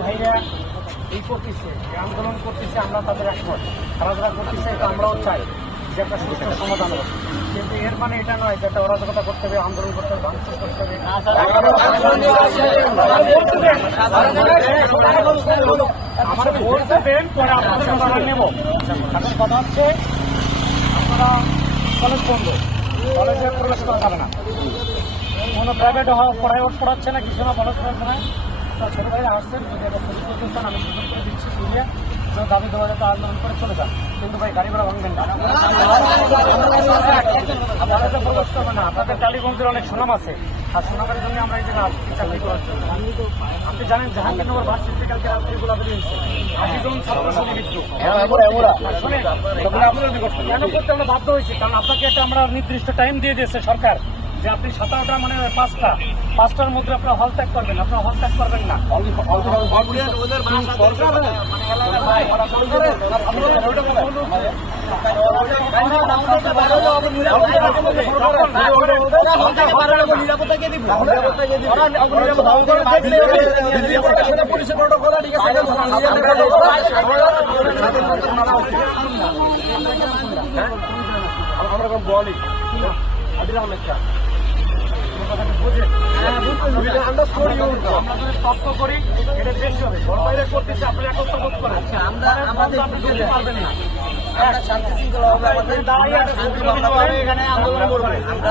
ভাইরা এই করতেছে আন্দোলন করতেছে আমরা তাদের একমত চাই সমাধান হোক কিন্তু এর মানে এটা নয় যে একটা করতে হবে আন্দোলন করতে হবে হবে নেব কথা হচ্ছে, আপনারা কলেজ বন্ধ। কলেজে প্রবেশ করা যাবে না। কোনো প্রাইভেট প্রাইভেট পড়াচ্ছে না কিছু না কলেজ পড়াচ্ছে না ছোটো ভাইরা আসছেন, যদি একটা পরিবর্তন আমি সুযোগ করে দিচ্ছি যে দাবি দেওয়া যাতে আন্দোলন করে চলে যান। কিন্তু ভাই গাড়ি ভাড়া ভাঙবেন না। আপনাদের তো প্রবেশ না। আপনাদের টালিগঞ্জের অনেক সুনাম আছে। আর সুনামের জন্য আমরা এই যে চাকরি করার জন্য। আপনি জানেন জাহাঙ্গীরনগর ভার্সিটি কালকে রাত্রিগুলো আজীবন ছাত্র সংগীত শোনেন, কেন করতে আমরা বাধ্য হয়েছি কারণ আপনাকে একটা আমরা নির্দিষ্ট টাইম দিয়ে দিয়েছে সরকার। যে আপনি সাতারোটা মানে পাঁচটা পাঁচটার মধ্যে আপনার হল ত্যাগ করবেন আপনার হল ত্যাগ করবেন না। আমরা বলি আদিল আহমেদ খান আমরা যদি তত্ত্ব করি এটা বেশি হবে। ঘর বাইরে করতেছে আপনি একত্র বোধ করেন আমরা আমাদের পারবেন না। আমরা শান্তি শৃঙ্খলা হবে আমাদের দাঁড়িয়ে আছে, শান্তিপূর্ণভাবে এখানে আন্দোলন করব। আমরা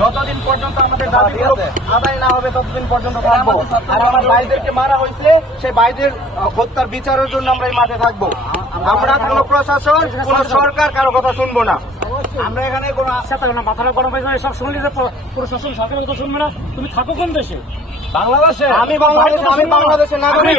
যতদিন পর্যন্ত আমাদের দাবি আদায় না হবে ততদিন পর্যন্ত থাকব আর আমার ভাইদেরকে মারা হয়েছে সেই ভাইদের হত্যার বিচারের জন্য আমরা এই মাঠে থাকব আমরা কোন প্রশাসন কোন সরকার কারও কথা শুনব না আমরা এখানে কোনো আচ্ছা তাহলে না মাথাটা গরম হয়ে যাবে সব শুনলি যে প্রশাসন কথা শুনবে না তুমি থাকো কোন দেশে বাংলাদেশে আমি বাংলাদেশ আমি বাংলাদেশের নাগরিক।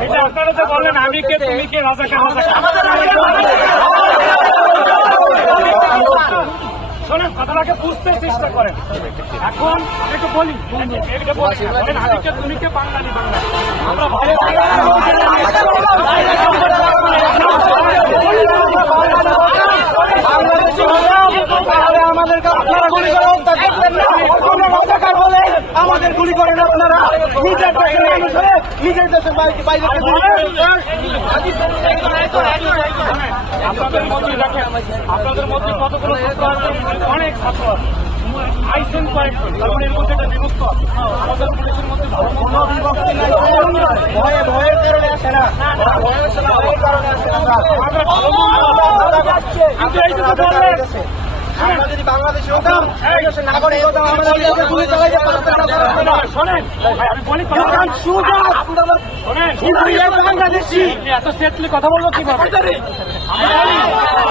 আপনারা যে বললেন আমি কে তুমি কে রাজা কে রাজা শোনেন কথাটাকে বুঝতে চেষ্টা করেন। এখন একটু বলি আমি কে তুমি কে বাঙালি বাঙালি। আমরা ভালো বাংলাদেশি হলেও তাহলে আমাদেরকে আপনারা গুলি করে হত্যা করবেন না কোনো রাজাকার হলে আমাদের গুলি করেন আপনারা। নিজের দেশের মানুষ হয়ে নিজের দেশের বাইরে আপনাদের মধ্যে দেখেন আপনাদের মধ্যে কতগুলো অনেক ছাত্র আছে। আইসেন কয়েকজন তারপরে এর মধ্যে একটা বিভক্ত। আছে। আমাদের পুলিশের মধ্যে ভালো কোনো বিভক্তি নাই। ভয়ে ভয়ের কারণে আসে না। ভয়ের কারণে আসে না। আমরা ভালো কিন্তু এই যে বললেন আমরা যদি বাংলাদেশে হতাম নাগরিক হতাম আমরা গুলি চালাইতে পারতাম না শোনেন আমি বলি কথা শোনেন বাংলাদেশি। এত সেটলি কথা বলব কীভাবে? রাস্তা